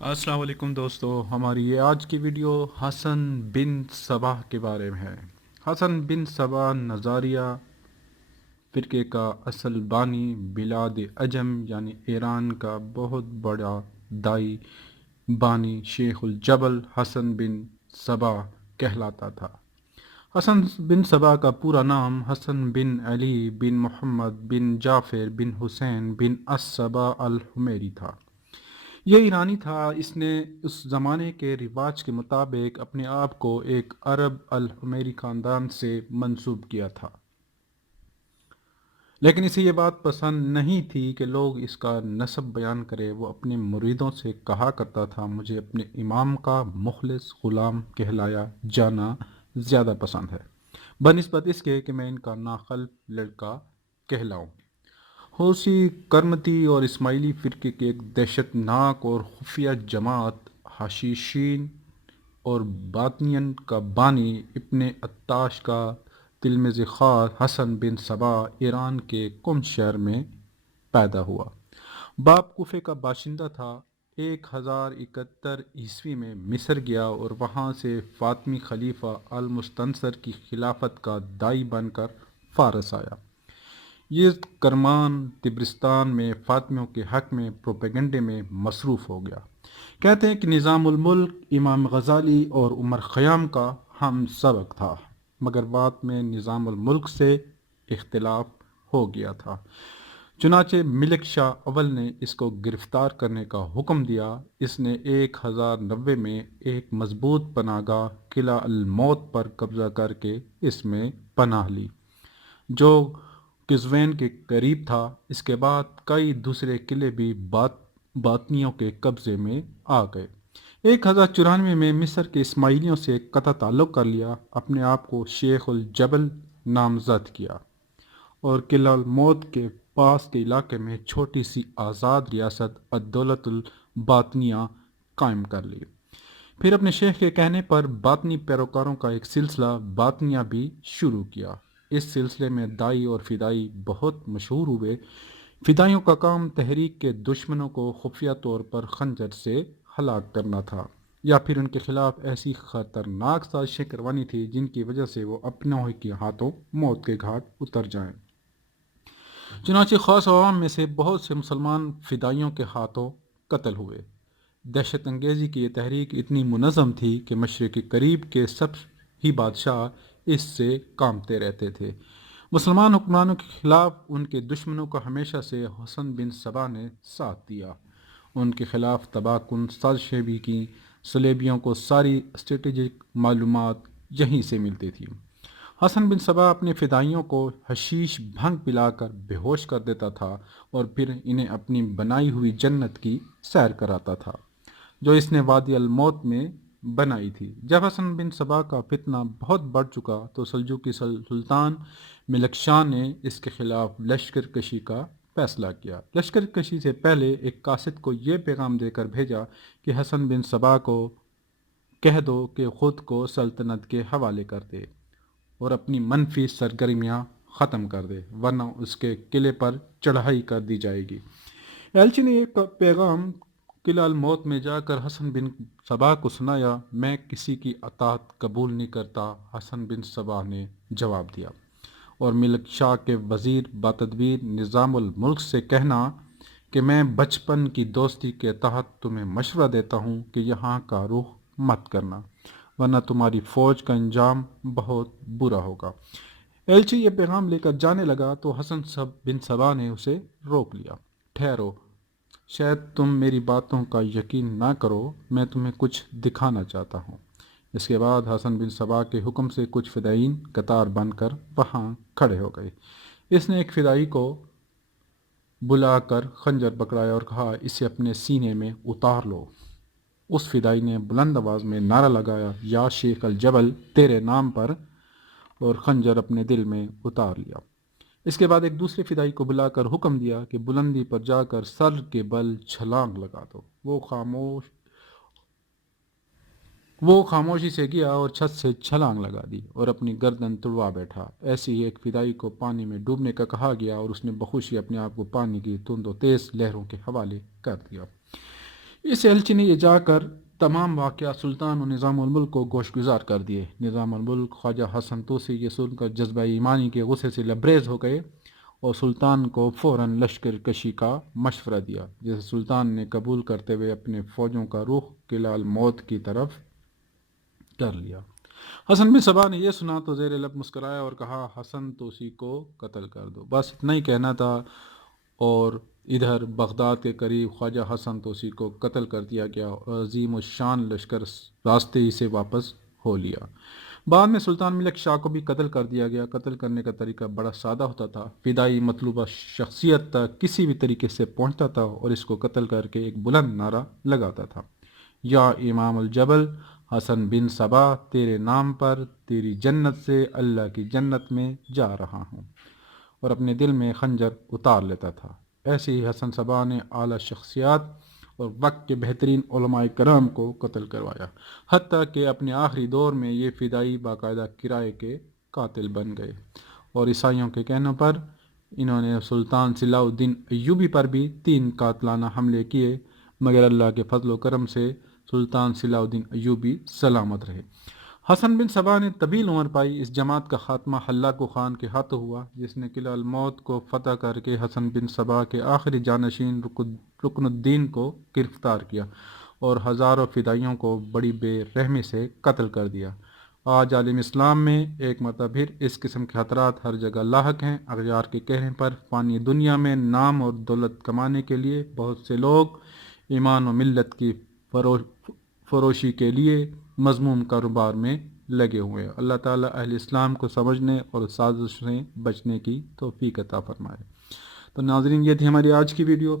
السلام علیکم دوستو، ہماری یہ آج کی ویڈیو حسن بن صباح کے بارے میں ہے۔ حسن بن صباح نظاریہ فرقے کا اصل بانی بلاد عجم یعنی ایران کا بہت بڑا دائی بانی شیخ الجبل حسن بن صباح کہلاتا تھا۔ حسن بن صباح کا پورا نام حسن بن علی بن محمد بن جعفر بن حسین بن الصباح الحمیری تھا۔ یہ ایرانی تھا۔ اس نے اس زمانے کے رواج کے مطابق اپنے آپ کو ایک عرب الحمیری خاندان سے منسوب کیا تھا، لیکن اسے یہ بات پسند نہیں تھی کہ لوگ اس کا نسب بیان کرے۔ وہ اپنے مریدوں سے کہا کرتا تھا، مجھے اپنے امام کا مخلص غلام کہلایا جانا زیادہ پسند ہے بنسبت اس کے کہ میں ان کا ناخلف لڑکا کہلاؤں۔ حوثی، کرمتی اور اسماعیلی فرقے کی ایک دہشت ناک اور خفیہ جماعت حشیشین اور باطنین کا بانی ابن عطاش کا تلمذ خاص حسن بن صباح ایران کے قم شہر میں پیدا ہوا۔ باپ کوفے کا باشندہ تھا۔ 1071 میں مصر گیا اور وہاں سے فاطمی خلیفہ المستنصر کی خلافت کا داعی بن کر فارس آیا۔ یہ کرمان طبرستان میں فاطمیوں کے حق میں پروپیگنڈے میں مصروف ہو گیا۔ کہتے ہیں کہ نظام الملک امام غزالی اور عمر خیام کا ہم سبق تھا، مگر بعد میں نظام الملک سے اختلاف ہو گیا تھا۔ چنانچہ ملک شاہ اول نے اس کو گرفتار کرنے کا حکم دیا۔ اس نے 1090 میں ایک مضبوط پناہ گاہ قلعہ الموت پر قبضہ کر کے اس میں پناہ لی، جو قزوین کے قریب تھا۔ اس کے بعد کئی دوسرے قلعے بھی باطنیوں کے قبضے میں آ گئے۔ 1094 میں مصر کے اسماعیلیوں سے قطع تعلق کر لیا، اپنے آپ کو شیخ الجبل نامزد کیا اور قلعہ الموت کے پاس کے علاقے میں چھوٹی سی آزاد ریاست الدولت الباطنیہ قائم کر لی۔ پھر اپنے شیخ کے کہنے پر باطنی پیروکاروں کا ایک سلسلہ باطنیہ بھی شروع کیا۔ اس سلسلے میں دائی اور فدائی بہت مشہور ہوئے۔ فدائیوں کا کام تحریک کے دشمنوں کو خفیہ طور پر خنجر سے ہلاک کرنا تھا، یا پھر ان کے خلاف ایسی خطرناک سازشیں کروانی تھی جن کی وجہ سے وہ اپنوں ہی کے ہاتھوں موت کے گھاٹ اتر جائیں۔ چنانچہ خاص عوام میں سے بہت سے مسلمان فدائیوں کے ہاتھوں قتل ہوئے۔ دہشت انگیزی کی یہ تحریک اتنی منظم تھی کہ مشرق قریب کے سب ہی بادشاہ اس سے کامتے رہتے تھے۔ مسلمان حکمرانوں کے خلاف ان کے دشمنوں کا ہمیشہ سے حسن بن صباح نے ساتھ دیا، ان کے خلاف تباہ کن سازشیں بھی کیں۔ صلیبیوں کو ساری اسٹریٹجک معلومات یہیں سے ملتی تھیں۔ حسن بن صباح اپنے فدائیوں کو حشیش بھنگ پلا کر بے ہوش کر دیتا تھا اور پھر انہیں اپنی بنائی ہوئی جنت کی سیر کراتا تھا جو اس نے وادی الموت میں بنائی تھی۔ جب حسن بن صباح کا فتنہ بہت بڑھ چکا تو سلجوقی سلطان ملک شاہ نے اس کے خلاف لشکر کشی کا فیصلہ کیا۔ لشکر کشی سے پہلے ایک قاصد کو یہ پیغام دے کر بھیجا کہ حسن بن صباح کو کہہ دو کہ خود کو سلطنت کے حوالے کر دے اور اپنی منفی سرگرمیاں ختم کر دے، ورنہ اس کے قلعے پر چڑھائی کر دی جائے گی۔ ایلچی نے ایک پیغام قلعہ الموت میں جا کر حسن بن صباح کو سنایا، میں کسی کی اطاعت قبول نہیں کرتا۔ حسن بن صباح نے جواب دیا، اور ملک شاہ کے وزیر باتدبیر نظام الملک سے کہنا کہ میں بچپن کی دوستی کے تحت تمہیں مشورہ دیتا ہوں کہ یہاں کا رخ مت کرنا، ورنہ تمہاری فوج کا انجام بہت برا ہوگا۔ ایلچی یہ پیغام لے کر جانے لگا تو حسن بن صباح نے اسے روک لیا۔ ٹھہرو، شاید تم میری باتوں کا یقین نہ کرو، میں تمہیں کچھ دکھانا چاہتا ہوں۔ اس کے بعد حسن بن صباح کے حکم سے کچھ فدائین قطار بن کر وہاں کھڑے ہو گئے۔ اس نے ایک فدائی کو بلا کر خنجر پکڑایا اور کہا، اسے اپنے سینے میں اتار لو۔ اس فدائی نے بلند آواز میں نعرہ لگایا، یا شیخ الجبل تیرے نام پر، اور خنجر اپنے دل میں اتار لیا۔ اس کے بعد ایک دوسرے فدائی کو بلا کر حکم دیا کہ بلندی پر جا کر سر کے بل چھلانگ لگا دو۔ وہ خاموشی سے گیا اور چھت سے چھلانگ لگا دی اور اپنی گردن تڑوا بیٹھا۔ ایسے ہی ایک فدائی کو پانی میں ڈوبنے کا کہا گیا اور اس نے بخوشی اپنے آپ کو پانی کی تند و تیز لہروں کے حوالے کر دیا۔ اس ایلچی نے یہ جا کر تمام واقعات سلطان و نظام الملک کو گوش گزار کر دیے۔ نظام الملک خواجہ حسن توسی یہ سن کر جذبہ ایمانی کے غصے سے لبریز ہو گئے اور سلطان کو فوراً لشکر کشی کا مشورہ دیا، جسے سلطان نے قبول کرتے ہوئے اپنے فوجوں کا رخ قلعہ الموت کی طرف کر لیا۔ حسن بن صبا نے یہ سنا تو زیر لب مسکرایا اور کہا، حسن توسی کو قتل کر دو۔ بس اتنا ہی کہنا تھا اور ادھر بغداد کے قریب خواجہ حسن توسی کو قتل کر دیا گیا اور عظیم الشان لشکر راستے ہی سے واپس ہو لیا۔ بعد میں سلطان ملک شاہ کو بھی قتل کر دیا گیا۔ قتل کرنے کا طریقہ بڑا سادہ ہوتا تھا، فدائی مطلوبہ شخصیت تک کسی بھی طریقے سے پہنچتا تھا اور اس کو قتل کر کے ایک بلند نعرہ لگاتا تھا، یا امام الجبل حسن بن صبا، تیرے نام پر تیری جنت سے اللہ کی جنت میں جا رہا ہوں، اور اپنے دل میں خنجر اتار لیتا تھا۔ ایسے ہی حسن صبا نے اعلیٰ شخصیات اور وقت کے بہترین علماء کرام کو قتل کروایا، حتیٰ کہ اپنے آخری دور میں یہ فدائی باقاعدہ کرائے کے قاتل بن گئے، اور عیسائیوں کے کہنے پر انہوں نے سلطان صلاح الدین ایوبی پر بھی 3 قاتلانہ حملے کیے، مگر اللہ کے فضل و کرم سے سلطان صلاح الدین ایوبی سلامت رہے۔ حسن بن صبا نے طویل عمر پائی۔ اس جماعت کا خاتمہ ہلاکو خان کے ہاتھوں ہوا، جس نے قلعہ الموت کو فتح کر کے حسن بن صبا کے آخری جانشین رکن الدین کو گرفتار کیا اور ہزاروں فدائیوں کو بڑی بے رحمی سے قتل کر دیا۔ آج عالم اسلام میں ایک مرتبہ پھر اس قسم کے خطرات ہر جگہ لاحق ہیں۔ اغیار کے کہنے پر فانی دنیا میں نام اور دولت کمانے کے لیے بہت سے لوگ ایمان و ملت کی فروشی کے لیے مذموم کاروبار میں لگے ہوئے ہیں۔ اللہ تعالیٰ اہل اسلام کو سمجھنے اور سازش سے بچنے کی توفیق عطا فرمائے۔ تو ناظرین، یہ تھی ہماری آج کی ویڈیو۔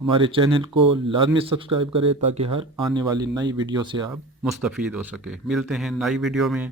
ہمارے چینل کو لازمی سبسکرائب کریں تاکہ ہر آنے والی نئی ویڈیو سے آپ مستفید ہو سکیں۔ ملتے ہیں نئی ویڈیو میں۔